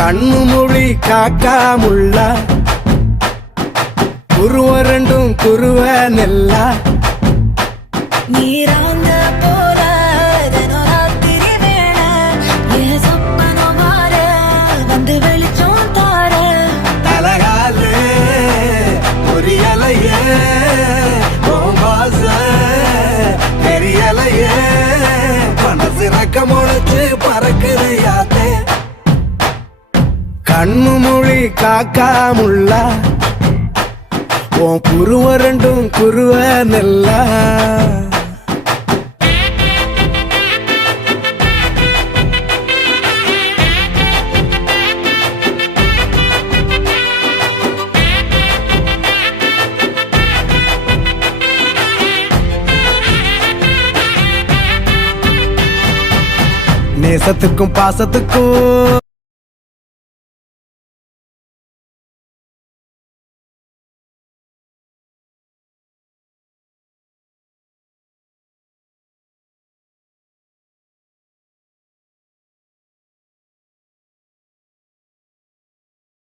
கண்ணு மொழி காக்காமுள்ள குருவ ரெண்டும் குருவ நெல்லா நீராங்க போல தினராத்திரி வேளை என் சொப்பனம் மாற வந்து வெளிச்சம் தார தலகாலே பொரியலையே ஓம்பாச பெரியலையே மனசு ரக்க முளைச்சு பறக்குதையாத்தே கண்ணு மொழி காக்காமுள்ள உன் குருவ ரெண்டும் குருவ நெல்லா நேசத்துக்கும் பாசத்துக்கும்